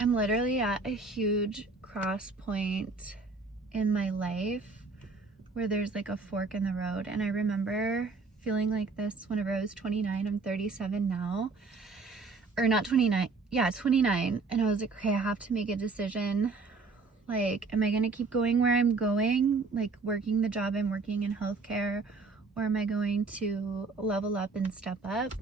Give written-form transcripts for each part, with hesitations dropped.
I'm literally at a huge cross point in my life where there's like a fork in the road. And I remember feeling like this whenever I was 29. I'm 37 now. Or not 29. Yeah, 29. And I was like, okay, I have to make a decision. Like, am I going to keep going where I'm going? Like working the job I'm working in healthcare? Or am I going to level up and step up?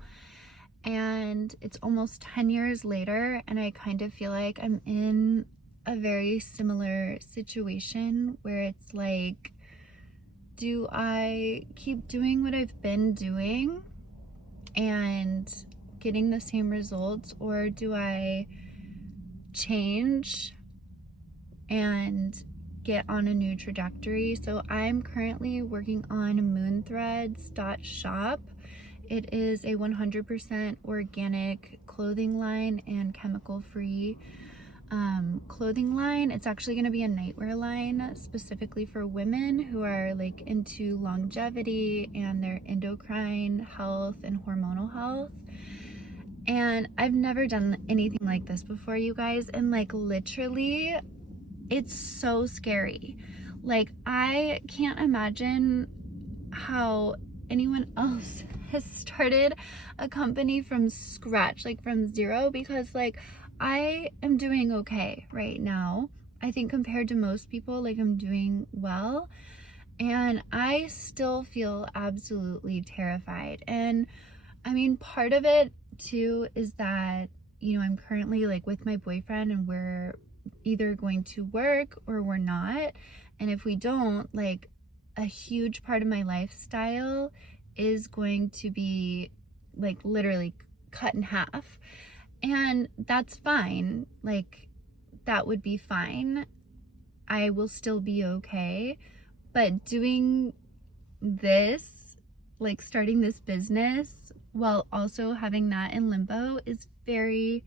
And it's almost 10 years later, and I kind of feel like I'm in a very similar situation where it's like, do I keep doing what I've been doing and getting the same results, or do I change and get on a new trajectory? So I'm currently working on MoonThreads.Shop. It is a 100% organic clothing line and chemical-free clothing line. It's actually going to be a nightwear line specifically for women who are like into longevity and their endocrine health and hormonal health. And I've never done anything like this before, you guys, and like literally it's so scary. Like, I can't imagine how anyone else has started a company from scratch, like from zero, because like I am doing okay right now. I think compared to most people, like I'm doing well, and I still feel absolutely terrified. And I mean, part of it too is that, you know, I'm currently like with my boyfriend and we're either going to work or we're not. And if we don't, like a huge part of my lifestyle is going to be like literally cut in half. And that's fine. Like, that would be fine. I will still be okay. But doing this, like starting this business while also having that in limbo, is very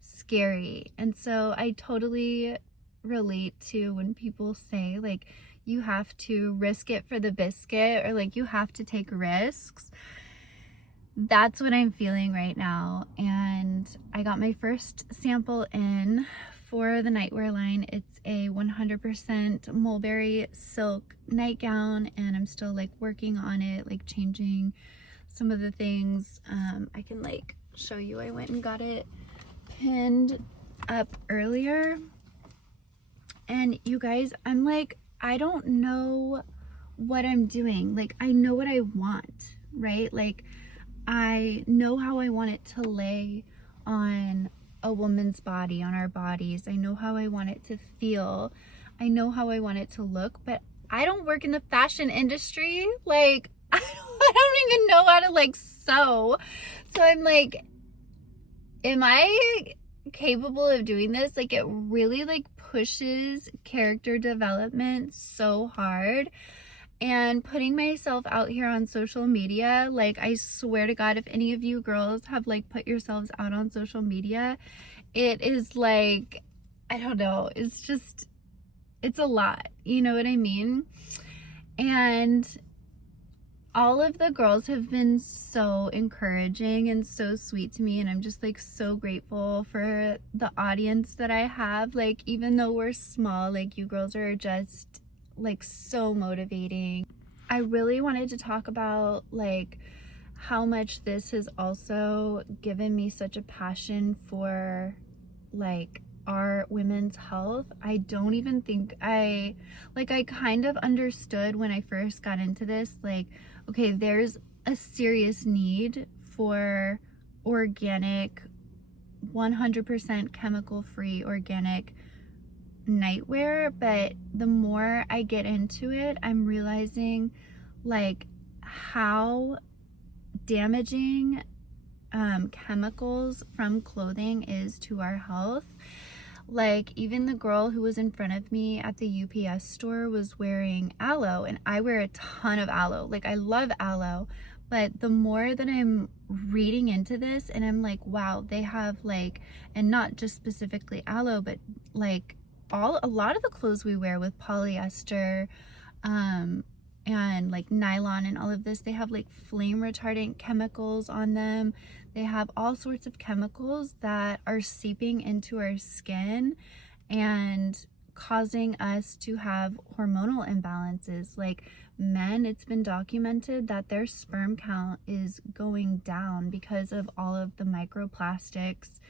scary. And so I totally relate to when people say like you have to risk it for the biscuit, or like you have to take risks. That's what I'm feeling right now. And I got my first sample in for the nightwear line. It's a 100% mulberry silk nightgown, and I'm still like working on it, like changing some of the things. I can like show you. I went and got it pinned up earlier, and you guys, I'm like, I don't know what I'm doing. Like, I know what I want, right? Like, I know how I want it to lay on a woman's body, on our bodies. I know how I want it to feel. I know how I want it to look, but I don't work in the fashion industry. Like, I don't even know how to like sew. So I'm like, am I capable of doing this? Like, it really like pushes character development so hard. And putting myself out here on social media, like, I swear to God, if any of you girls have like put yourselves out on social media, it is like, I don't know, it's just, it's a lot, you know what I mean? And all of the girls have been so encouraging and so sweet to me, and I'm just like so grateful for the audience that I have. Like, even though we're small, like, you girls are just like so motivating. I really wanted to talk about like how much this has also given me such a passion for like our women's health. I don't even think I kind of understood when I first got into this, like, okay, there's a serious need for organic, 100% chemical-free organic nightwear. But the more I get into it, I'm realizing like how damaging chemicals from clothing is to our health. Like, even the girl who was in front of me at the UPS store was wearing aloe, and I wear a ton of aloe. Like, I love aloe, but the more that I'm reading into this, and I'm like, wow, they have like, and not just specifically aloe, but like a lot of the clothes we wear with polyester and like nylon and all of this, they have like flame retardant chemicals on them. They have all sorts of chemicals that are seeping into our skin and causing us to have hormonal imbalances. Like men, it's been documented that their sperm count is going down because of all of the microplastics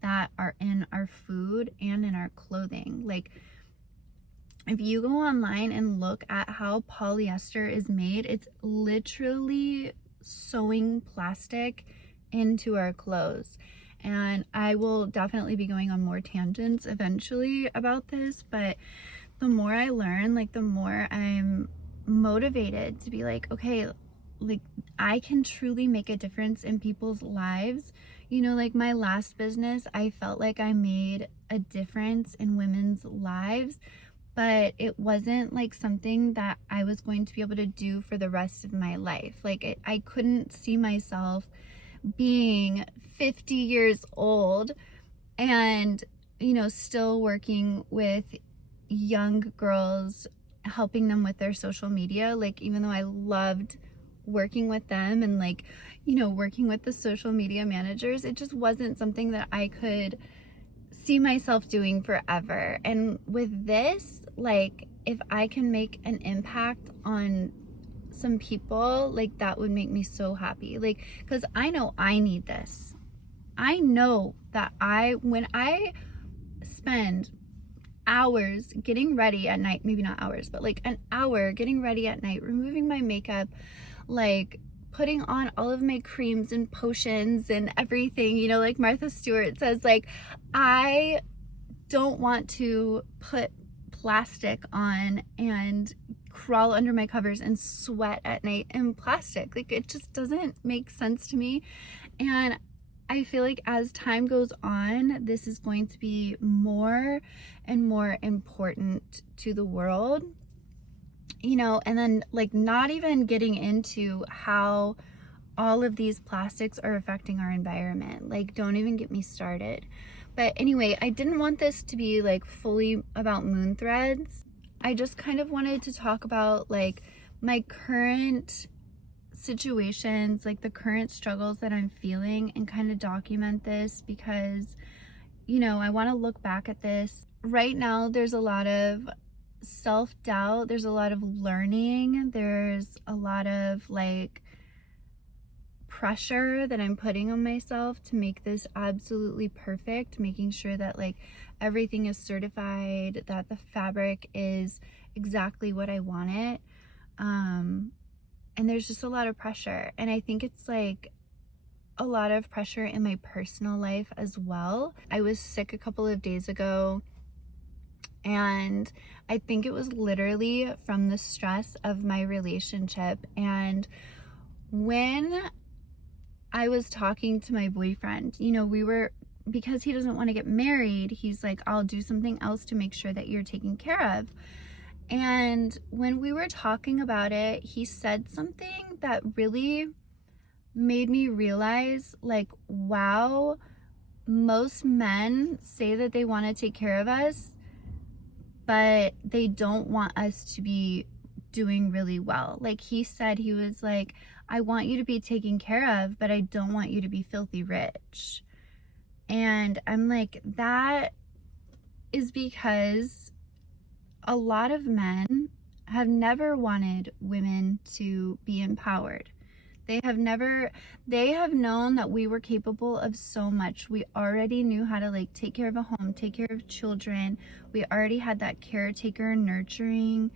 that are in our food and in our clothing. Like if you go online and look at how polyester is made, it's literally sewing plastic into our clothes. And I will definitely be going on more tangents eventually about this, but the more I learn, like the more I'm motivated to be like, okay, like I can truly make a difference in people's lives. You know, like my last business, I felt like I made a difference in women's lives, but it wasn't like something that I was going to be able to do for the rest of my life. Like I couldn't see myself being 50 years old and, you know, still working with young girls, helping them with their social media. Like, even though I loved working with them and, like, you know, working with the social media managers, it just wasn't something that I could see myself doing forever. And with this, like, if I can make an impact on some people, like that would make me so happy. Like, because I know I need this. I know that when I spend hours getting ready at night, maybe not hours, but like an hour getting ready at night, removing my makeup, like putting on all of my creams and potions and everything, you know, like Martha Stewart says, like, I don't want to put plastic on and crawl under my covers and sweat at night in plastic. Like, it just doesn't make sense to me. And I feel like as time goes on, this is going to be more and more important to the world, you know. And then, like, not even getting into how all of these plastics are affecting our environment. Like, don't even get me started. But anyway, I didn't want this to be like fully about MoonThreads. I just kind of wanted to talk about like my current situations, like the current struggles that I'm feeling, and kind of document this because, you know, I want to look back at this. Right now, there's a lot of self-doubt, there's a lot of learning, there's a lot of like pressure that I'm putting on myself to make this absolutely perfect, making sure that like everything is certified, that the fabric is exactly what I want it. And there's just a lot of pressure. And I think it's like a lot of pressure in my personal life as well. I was sick a couple of days ago, and I think it was literally from the stress of my relationship. And when I was talking to my boyfriend, you know, because he doesn't want to get married, he's like, I'll do something else to make sure that you're taken care of. And when we were talking about it, he said something that really made me realize, like, wow, most men say that they want to take care of us, but they don't want us to be doing really well. Like, he said, he was like, I want you to be taken care of, but I don't want you to be filthy rich. And I'm like, that is because a lot of men have never wanted women to be empowered. They have known that we were capable of so much. We already knew how to like take care of a home, take care of children. We already had that caretaker, nurturing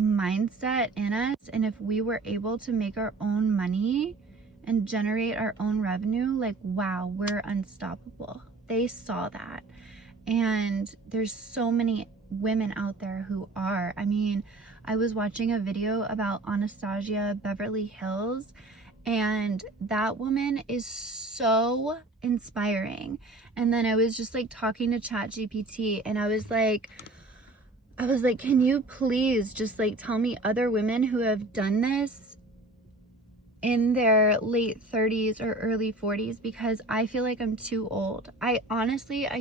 mindset in us. And if we were able to make our own money and generate our own revenue, like, wow, we're unstoppable. They saw that. And there's so many women out there who are. I mean, I was watching a video about Anastasia Beverly Hills, and that woman is so inspiring. And then I was just like talking to ChatGPT, and I was like, can you please just like tell me other women who have done this in their late 30s or early 40s, because I feel like I'm too old. I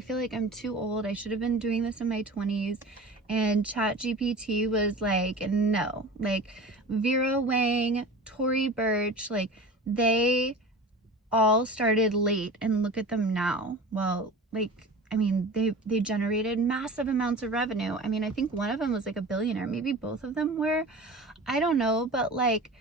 feel like I'm too old. I should have been doing this in my 20s. And ChatGPT was like, no, like Vera Wang, Tory Burch, like they all started late, and look at them now. Well, like, I mean, they generated massive amounts of revenue. I mean, I think one of them was like a billionaire. Maybe both of them were. I don't know, but like,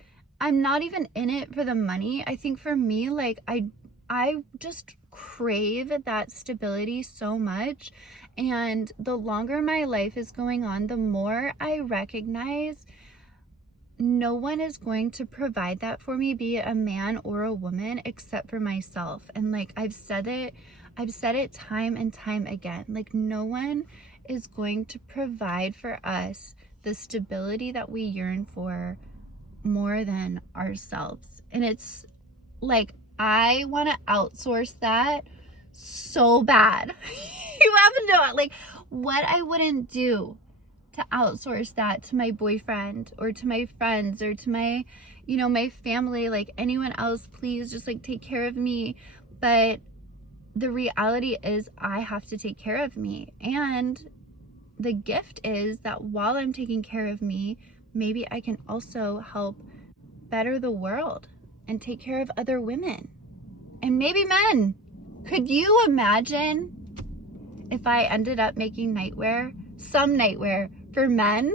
I'm not even in it for the money. I think for me, like, I just crave that stability so much. And the longer my life is going on, the more I recognize no one is going to provide that for me, be it a man or a woman, except for myself. And like, I've said it time and time again. Like, no one is going to provide for us the stability that we yearn for more than ourselves. And it's like, I want to outsource that so bad. You have no, like, what I wouldn't do to outsource that to my boyfriend or to my friends or to my, you know, my family, like anyone else. Please just like take care of me. But the reality is I have to take care of me. And the gift is that while I'm taking care of me, maybe I can also help better the world and take care of other women and maybe men. Could you imagine if I ended up making nightwear, some nightwear for men?